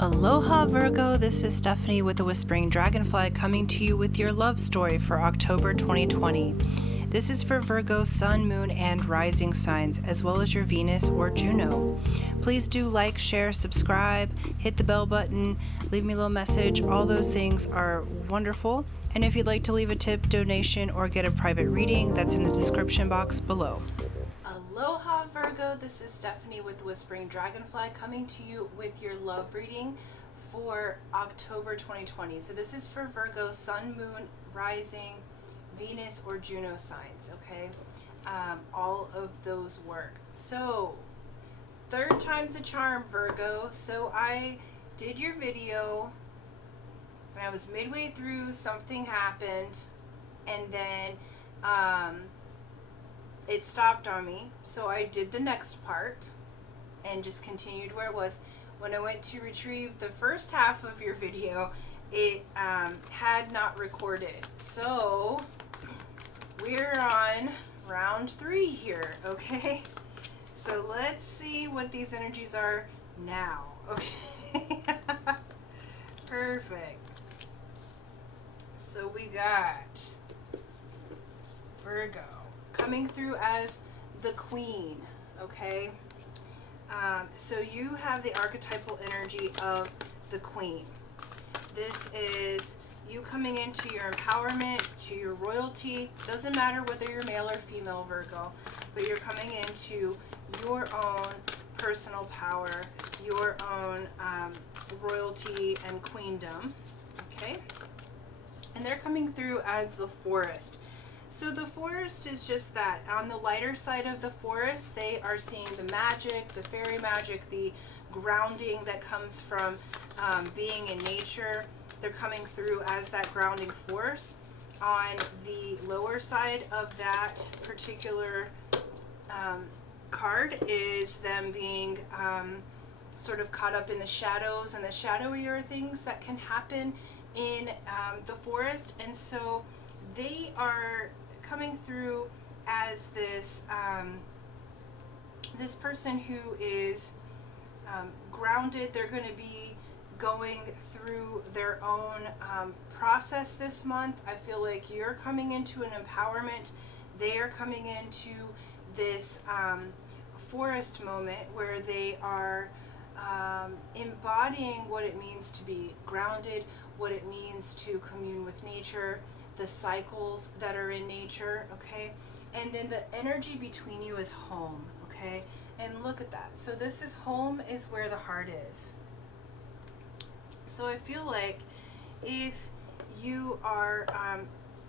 Aloha Virgo, this is Stephanie with the Whispering Dragonfly coming to you with your love story for October 2020. This is for Virgo, Sun, Moon, and Rising signs, as well as your Venus or Juno. Please do like, share, subscribe, hit the bell button, leave me a little message. All those things are wonderful. And if you'd like to leave a tip, donation, or get a private reading, that's in the description box below. Aloha Virgo, this is Stephanie with the Whispering Dragonfly coming to you with your love reading for October 2020. So this is for Virgo, Sun, Moon, Rising, Venus, or Juno signs, okay? All of those work. So, third time's a charm, Virgo. So I did your video when I was midway through, something happened, and then it stopped on me, so I did the next part and just continued where it was. When I went to retrieve the first half of your video, it had not recorded. So we're on round 3 here, okay? So let's see what these energies are now, okay? Perfect. So we got Virgo coming through as the Queen, okay? So you have the archetypal energy of the Queen. This is you coming into your empowerment, to your royalty. Doesn't matter whether you're male or female, Virgo, but you're coming into your own personal power, your own royalty and queendom, okay? And they're coming through as the Forest. So the Forest is just that. On the lighter side of the Forest, they are seeing the magic, the fairy magic, the grounding that comes from being in nature. They're coming through as that grounding force. On the lower side of that particular card is them being sort of caught up in the shadows and the shadowier things that can happen in the forest. And so they are coming through as this this person who is grounded. They're going to be going through their own process this month. I feel like you're coming into an empowerment. They are coming into this forest moment where they are embodying what it means to be grounded, what it means to commune with nature, the cycles that are in nature, okay? And then the energy between you is home, okay? And look at that. So this is home, is where the heart is. So I feel like if you are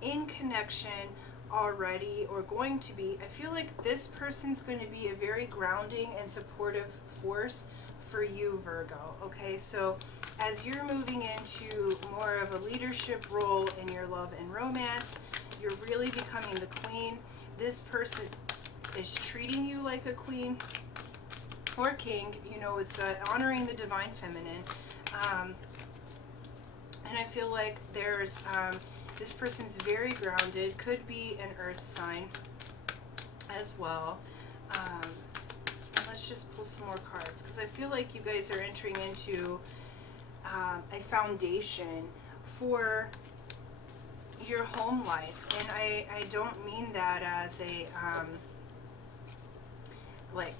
in connection already or going to be, I feel like this person's going to be a very grounding and supportive force for you, Virgo, okay? So as you're moving into more of a leadership role in your love and romance, you're really becoming the queen. This person is treating you like a queen or king. You know, it's honoring the divine feminine. And I feel like there's, this person's very grounded, could be an earth sign as well. Let's just pull some more cards, because I feel like you guys are entering into a foundation for your home life. And I don't mean that as a, like,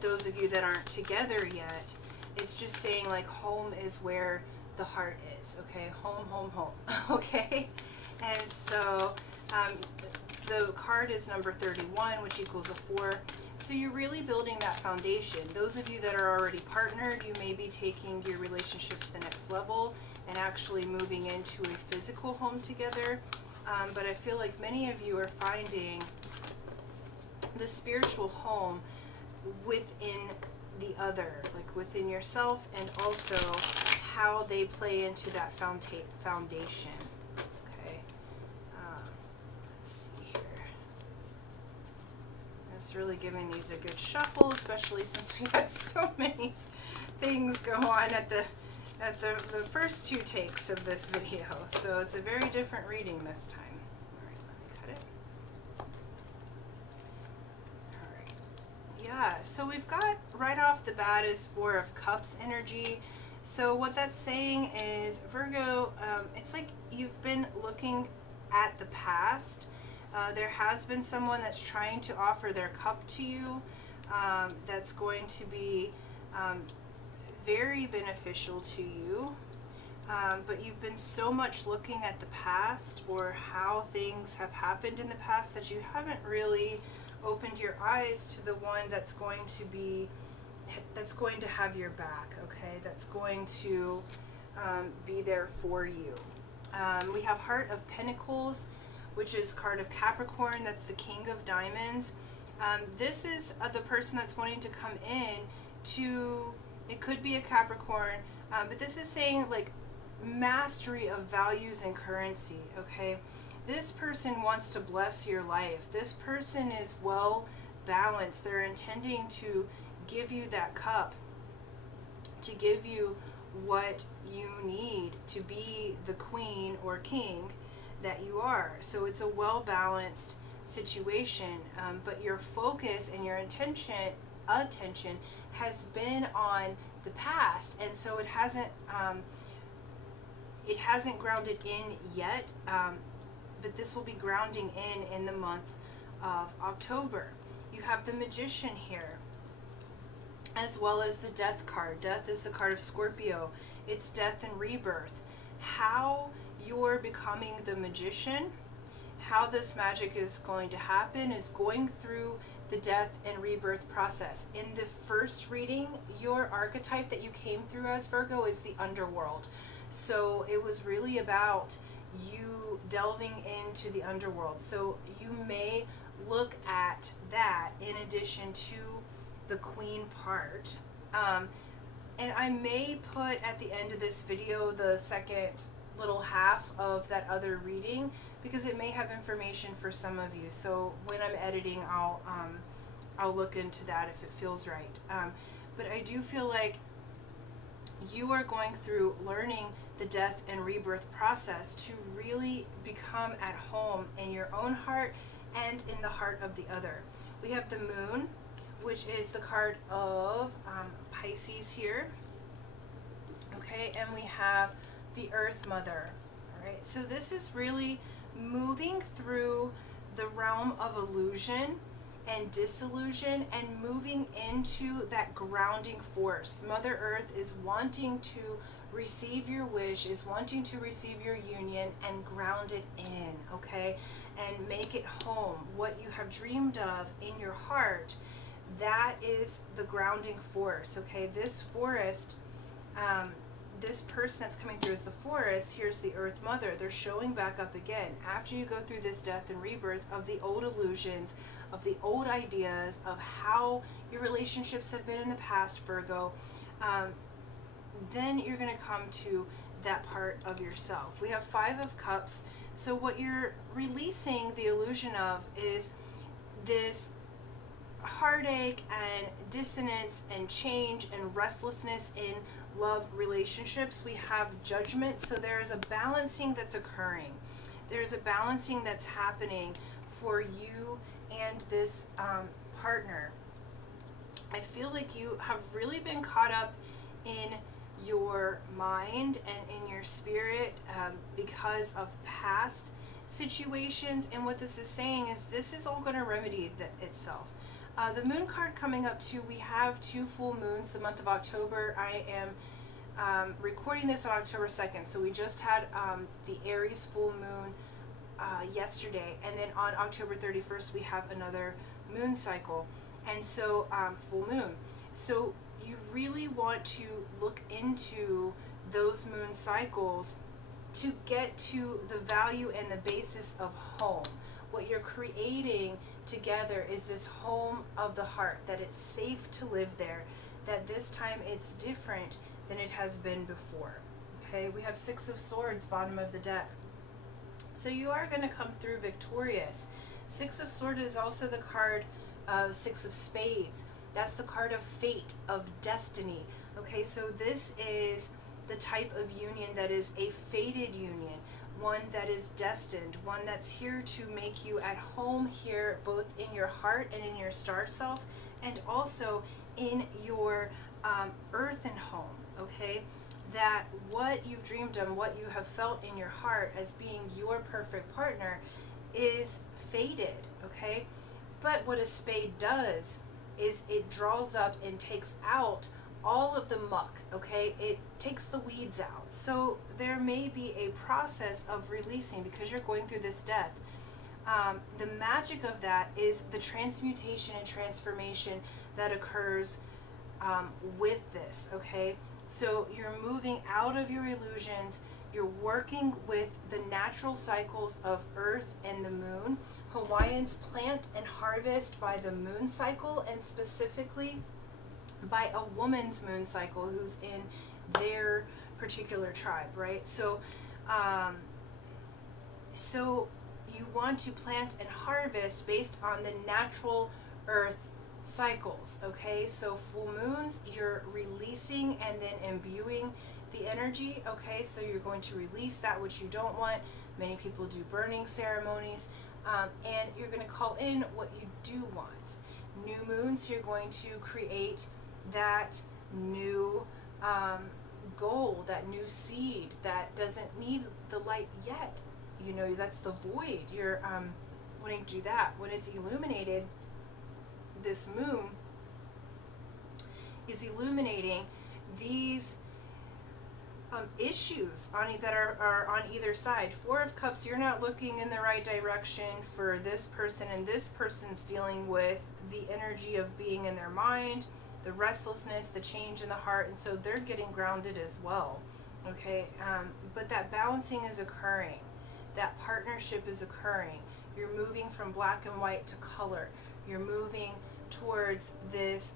those of you that aren't together yet. It's just saying, like, home is where the heart is, okay? Home, home, home, okay? And so the card is number 31, which equals a 4. So you're really building that foundation. Those of you that are already partnered, you may be taking your relationship to the next level and actually moving into a physical home together. But I feel like many of you are finding the spiritual home within the other, like within yourself, and also how they play into that foundation. Okay, let's see here. Just really giving these a good shuffle, especially since we had so many things go on at the first 2 takes of this video. So it's a very different reading this time. Yeah, so we've got right off the bat is 4 of Cups energy. So what that's saying is, Virgo, it's like you've been looking at the past. There has been someone that's trying to offer their cup to you, that's going to be very beneficial to you. But you've been so much looking at the past or how things have happened in the past that you haven't really opened your eyes to the one that's going to have your back, okay? That's going to be there for you. We have Heart of Pentacles, which is card of Capricorn. That's the King of Diamonds. This is the person that's wanting to come in to, it could be a Capricorn, but this is saying like mastery of values and currency, okay? This person wants to bless your life. This person is well balanced. They're intending to give you that cup, to give you what you need to be the queen or king that you are. So it's a well balanced situation, but your focus and your attention has been on the past, and so it hasn't grounded in yet, but this will be grounding in the month of October. You have the Magician here, as well as the Death card. Death is the card of Scorpio. It's death and rebirth. How you're becoming the Magician, how this magic is going to happen, is going through the death and rebirth process. In the first reading, your archetype that you came through as Virgo is the underworld. So it was really about you delving into the underworld. So you may look at that in addition to the queen part. And I may put at the end of this video the second little half of that other reading, because it may have information for some of you. So when I'm editing, I'll look into that if it feels right. But I do feel like you are going through learning the death and rebirth process to really become at home in your own heart and in the heart of the other. We have the Moon, which is the card of Pisces here. Okay, and we have the Earth Mother. All right, so this is really moving through the realm of illusion and disillusion and moving into that grounding force. Mother Earth is wanting to receive your wish, is wanting to receive your union and ground it in, okay? And make it home. What you have dreamed of in your heart, that is the grounding force, okay? This forest, this person that's coming through as the forest, here's the Earth Mother. They're showing back up again. After you go through this death and rebirth of the old illusions, of the old ideas, of how your relationships have been in the past, Virgo, then you're going to come to that part of yourself. We have Five of Cups. So what you're releasing the illusion of is this heartache and dissonance and change and restlessness in love relationships. We have Judgment. So there is a balancing that's occurring. There's a balancing that's happening for you and this partner. I feel like you have really been caught up in your mind and in your spirit because of past situations, and what this is saying is this is all going to remedy itself. The Moon card coming up too, we have 2 full moons the month of October. I am recording this on October 2nd, so we just had the Aries full moon yesterday, and then on October 31st we have another moon cycle, and so full moon. So you really want to look into those moon cycles to get to the value and the basis of home. What you're creating together is this home of the heart, that it's safe to live there, that this time it's different than it has been before. Okay, we have 6 of Swords, bottom of the deck. So you are going to come through victorious. 6 of Swords is also the card of 6 of Spades. That's the card of fate, of destiny. Okay, so this is the type of union that is a fated union, one that is destined, one that's here to make you at home here, both in your heart and in your star self, and also in your earthen home, okay? that what you've dreamed of, what you have felt in your heart as being your perfect partner is faded, okay? But what a spade does is it draws up and takes out all of the muck, okay? It takes the weeds out. So there may be a process of releasing because you're going through this death. The magic of that is the transmutation and transformation that occurs with this, okay? So you're moving out of your illusions. You're working with the natural cycles of Earth and the Moon. Hawaiians plant and harvest by the moon cycle, and specifically by a woman's moon cycle who's in their particular tribe, right? So, so you want to plant and harvest based on the natural Earth cycles, okay? So full moons, you're releasing and then imbuing the energy, okay? So you're going to release that which you don't want. Many people do burning ceremonies, and you're going to call in what you do want. New moons, you're going to create that new goal, that new seed that doesn't need the light yet. You know, that's the void. You're wanting to do that. When it's illuminated, this moon is illuminating these issues that are on either side. Four of Cups, you're not looking in the right direction for this person, and this person's dealing with the energy of being in their mind, the restlessness, the change in the heart, and so they're getting grounded as well, okay? But that balancing is occurring. That partnership is occurring. You're moving from black and white to color. You're moving towards this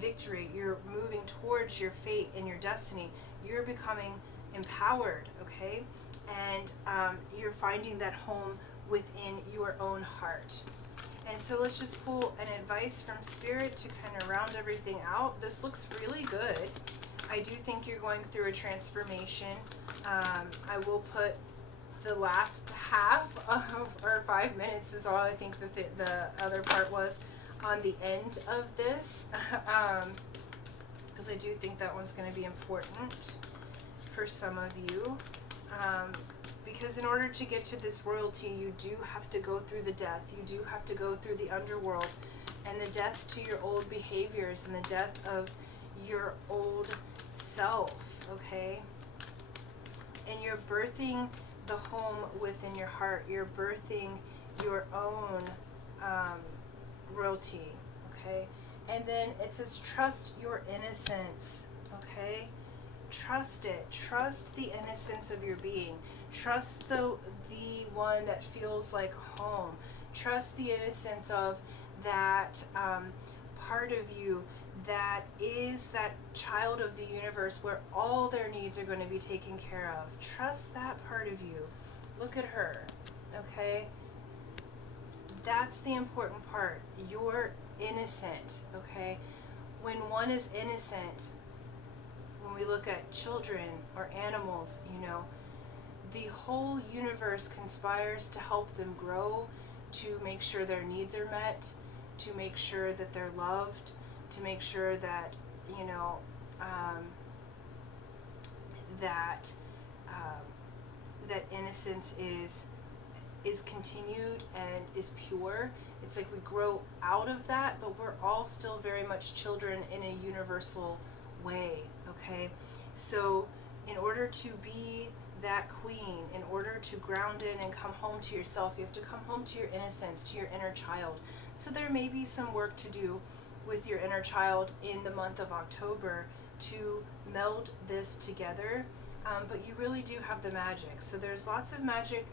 victory. You're moving towards your fate and your destiny. You're becoming empowered, okay? And you're finding that home within your own heart. And so let's just pull an advice from Spirit to kind of round everything out. This looks really good. I do think you're going through a transformation. I will put the last half of, or 5 minutes is all I think that the other part was, on the end of this, because I do think that one's going to be important for some of you, because in order to get to this royalty, you do have to go through the death. You do have to go through the underworld and the death to your old behaviors and the death of your old self, okay? And you're birthing the home within your heart. You're birthing your own royalty, okay? And then it says trust your innocence, okay? Trust it. Trust the innocence of your being. Trust the one that feels like home. Trust the innocence of that part of you that is that child of the universe where all their needs are going to be taken care of. Trust that part of you. Look at her, okay? That's the important part. You're innocent, okay? When one is innocent, when we look at children or animals, you know, the whole universe conspires to help them grow, to make sure their needs are met, to make sure that they're loved, to make sure that, you know, that innocence is continued and is pure. It's like we grow out of that, but we're all still very much children in a universal way, okay? So in order to be that queen, in order to ground in and come home to yourself, you have to come home to your innocence, to your inner child. So there may be some work to do with your inner child in the month of October to meld this together, but you really do have the magic. So there's lots of magic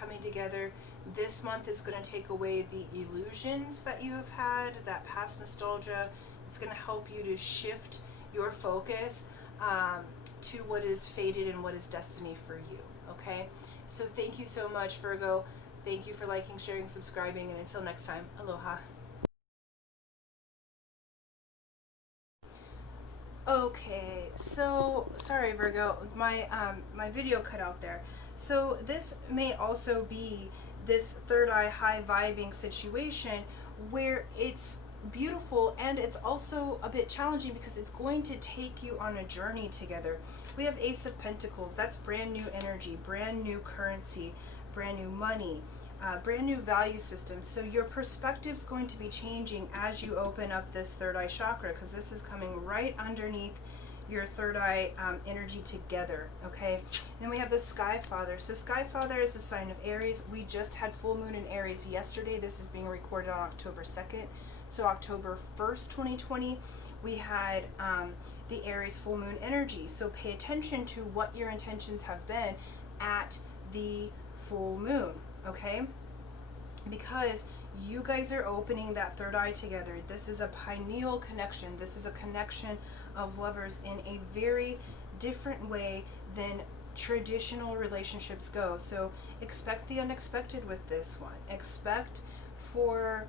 coming together. This month is going to take away the illusions that you have had, that past nostalgia. It's going to help you to shift your focus to what is fated and what is destiny for you, okay? So thank you so much, Virgo. Thank you for liking, sharing, subscribing, and until next time, aloha. Okay, so sorry Virgo, my video cut out there. So this may also be this third eye high vibing situation where it's beautiful, and it's also a bit challenging because it's going to take you on a journey together. We have Ace of Pentacles. That's brand new energy, brand new currency, brand new money, brand new value system. So your perspective's going to be changing as you open up this third eye chakra, because this is coming right underneath your third eye energy together. Okay, and then we have the Sky Father. So Sky Father is the sign of Aries. We just had full moon in Aries yesterday. This is being recorded on October 2nd. So October 1st, 2020, we had the Aries full moon energy. So pay attention to what your intentions have been at the full moon, okay? Because you guys are opening that third eye together. This is a pineal connection. This is a connection of lovers in a very different way than traditional relationships go. So expect the unexpected with this one. Expect for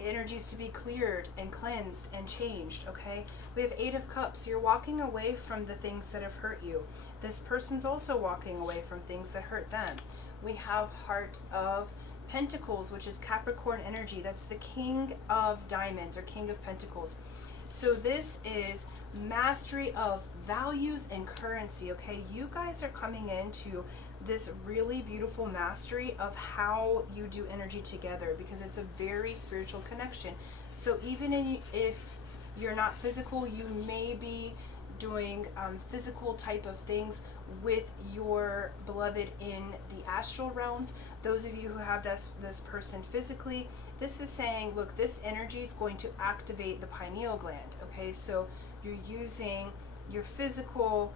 energies to be cleared and cleansed and changed, okay? We have Eight of Cups. You're walking away from the things that have hurt you. This person's also walking away from things that hurt them. We have Heart of Pentacles, which is Capricorn energy. That's the King of Diamonds, or King of Pentacles. So this is mastery of values and currency, okay? You guys are coming into this really beautiful mastery of how you do energy together, because it's a very spiritual connection. So even if you're not physical, you may be doing physical type of things with your beloved in the astral realms. Those of you who have this person physically, this is saying, look, this energy is going to activate the pineal gland, okay? So you're using your physical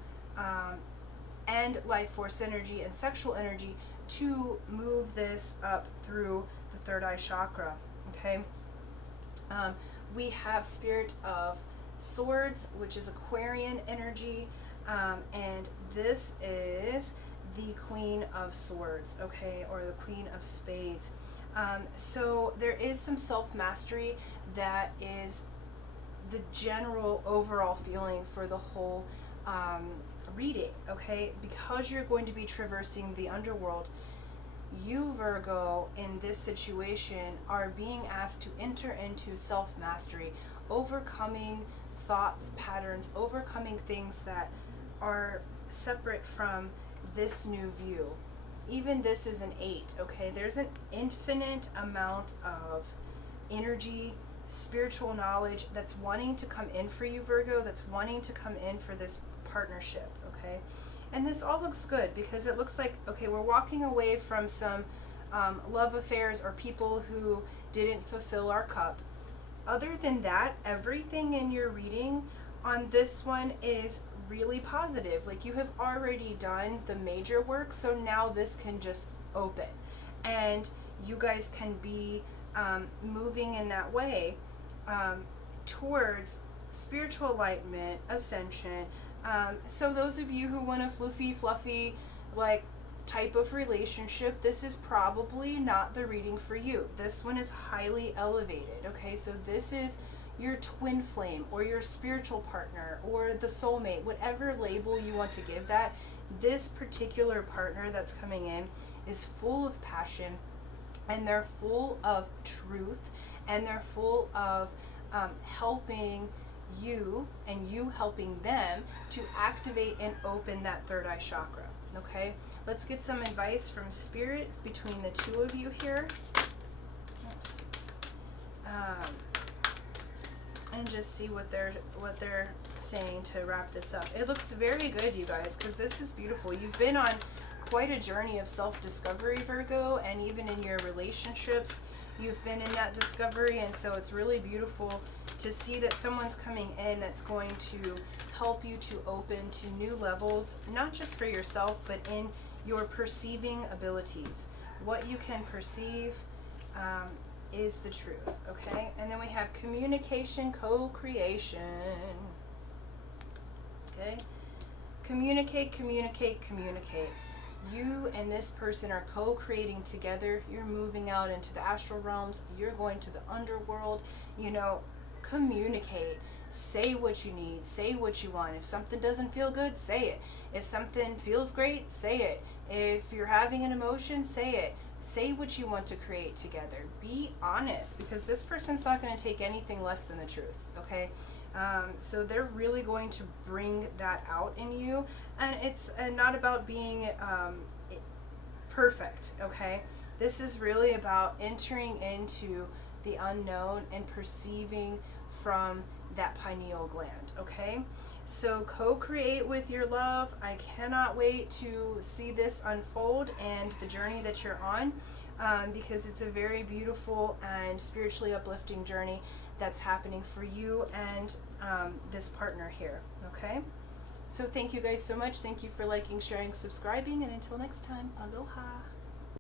and life force energy and sexual energy to move this up through the third eye chakra, okay? We have Spirit of Swords, which is Aquarian energy, and this is the Queen of Swords, okay, or the Queen of Spades. So there is some self-mastery that is the general overall feeling for the whole reading, okay? Because you're going to be traversing the underworld, you, Virgo, in this situation are being asked to enter into self-mastery, overcoming thoughts, patterns, overcoming things that are separate from this new view. Even this is an 8, okay? There's an infinite amount of energy, spiritual knowledge that's wanting to come in for you, Virgo, that's wanting to come in for this partnership, okay? And this all looks good because it looks like, okay, we're walking away from some love affairs or people who didn't fulfill our cup. Other than that, everything in your reading on this one is really positive. Like, you have already done the major work, so now this can just open. And you guys can be moving in that way towards spiritual enlightenment, ascension. So those of you who want a floofy, fluffy, like, type of relationship, this is probably not the reading for you. This one is highly elevated, okay? So this is your twin flame or your spiritual partner or the soulmate, whatever label you want to give that. This particular partner that's coming in is full of passion, and they're full of truth, and they're full of helping you and you helping them to activate and open that third eye chakra, okay? Let's get some advice from Spirit between the two of you here. Oops. And just see what they're saying to wrap this up. It looks very good, you guys, because this is beautiful. You've been on quite a journey of self-discovery, Virgo, and even in your relationships, you've been in that discovery, and so it's really beautiful to see that someone's coming in that's going to help you to open to new levels, not just for yourself, but in your perceiving abilities. What you can perceive is the truth, okay? And then we have communication, co-creation, okay? Communicate, communicate, communicate. You and this person are co-creating together. You're moving out into the astral realms. You're going to the underworld. You know, communicate. Say what you need. Say what you want. If something doesn't feel good, say it. If something feels great, say it. If you're having an emotion, say it. Say what you want to create together. Be honest, because this person's not going to take anything less than the truth, okay? So they're really going to bring that out in you, and it's not about being perfect, okay? This is really about entering into the unknown and perceiving from that pineal gland, okay? So co-create with your love. I cannot wait to see this unfold and the journey that you're on, because it's a very beautiful and spiritually uplifting journey that's happening for you and this partner here, okay? So thank you guys so much. Thank you for liking, sharing, subscribing, and until next time, aloha.